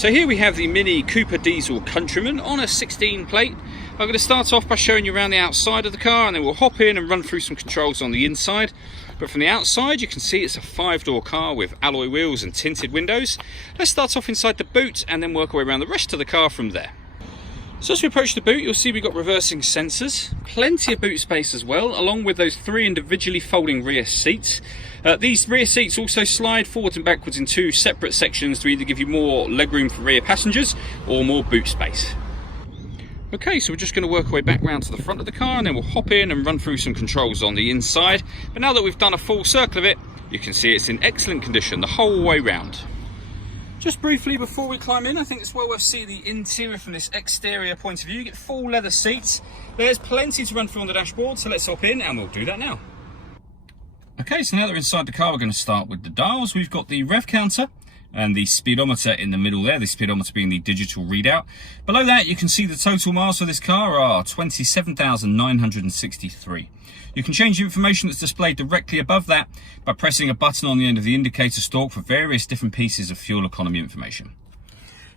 So here we have the Mini Cooper Diesel Countryman on a 16 plate. I'm going to start off by showing you around the outside of the car, and then we'll hop in and run through some controls on the inside. But from the outside you can see it's a 5-door car with alloy wheels and tinted windows. Let's start off inside the boot and then work our way around the rest of the car from there. So as we approach the boot, you'll see we've got reversing sensors, plenty of boot space as well, along with those 3 individually folding rear seats. These rear seats also slide forwards and backwards in 2 separate sections to either give you more legroom for rear passengers or more boot space. Okay, so we're just going to work our way back round to the front of the car, and then we'll hop in and run through some controls on the inside. But now that we've done a full circle of it, you can see it's in excellent condition the whole way round. Just briefly before we climb in, I think it's well worth seeing the interior from this exterior point of view. You get full leather seats. There's plenty to run through on the dashboard, so let's hop in and we'll do that now. Okay, so now that we're inside the car, we're going to start with the dials. We've got the rev counter and the speedometer in the middle there, the speedometer being the digital readout. Below that, you can see the total miles for this car are 27,963. You can change the information that's displayed directly above that by pressing a button on the end of the indicator stalk for various different pieces of fuel economy information.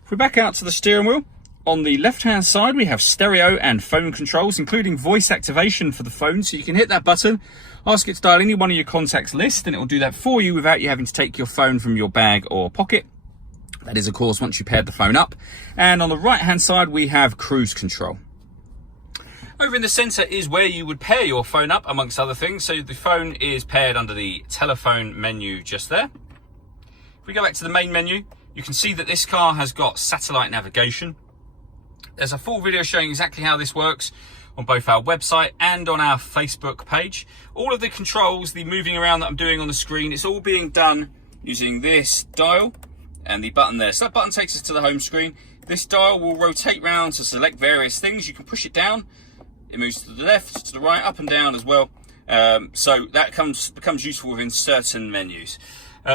If we back out to the steering wheel, on the left-hand side we have stereo and phone controls, including voice activation for the phone, so you can hit that button, ask it to dial any one of your contacts list, and it will do that for you without you having to take your phone from your bag or pocket. That is, of course, once you paired the phone up. And on the right-hand side we have cruise control. Over in the centre is where you would pair your phone up, amongst other things. So the phone is paired under the telephone menu just there. If we go back to the main menu, you can see that this car has got satellite navigation. There's a full video showing exactly how this works on both our website and on our Facebook page. All of the controls, the moving around that I'm doing on the screen, it's all being done using this dial and the button there. So that button takes us to the home screen. This dial will rotate round to select various things. You can push it down. It moves to the left, to the right, up and down as well. So that becomes useful within certain menus.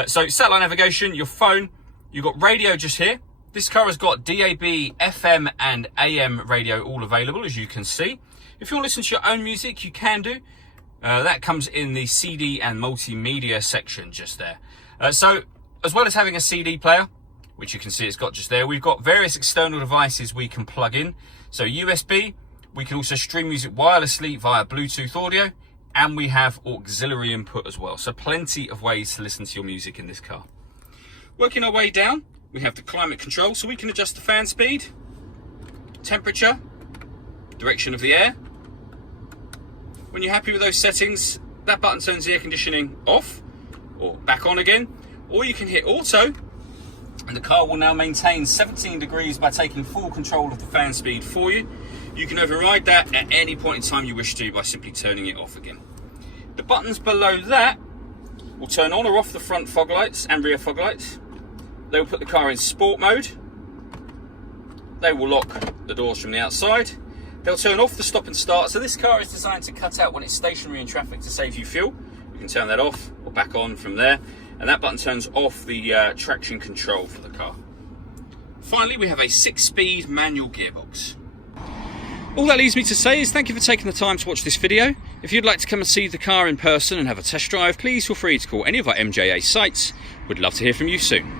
So satellite navigation, your phone, you've got radio just here. This car has got DAB, FM and AM radio all available, as you can see. If you want to listen to your own music, you can do. That comes in the CD and multimedia section just there. So as well as having a CD player, which you can see it's got just there, we've got various external devices we can plug in. So USB, we can also stream music wirelessly via Bluetooth audio, and we have auxiliary input as well. So plenty of ways to listen to your music in this car. Working our way down, we have the climate control, so we can adjust the fan speed, temperature, direction of the air. When you're happy with those settings, that button turns the air conditioning off or back on again, or you can hit auto, and the car will now maintain 17 degrees by taking full control of the fan speed for you. You can override that at any point in time you wish to by simply turning it off again. The buttons below that will turn on or off the front fog lights and rear fog lights. They will put the car in sport mode. They will lock the doors from the outside. They'll turn off the stop and start. So this car is designed to cut out when it's stationary in traffic to save you fuel. You can turn that off or back on from there. And that button turns off the traction control for the car. Finally, we have a 6-speed manual gearbox. All that leaves me to say is thank you for taking the time to watch this video. If you'd like to come and see the car in person and have a test drive, please feel free to call any of our MJA sites. We'd love to hear from you soon.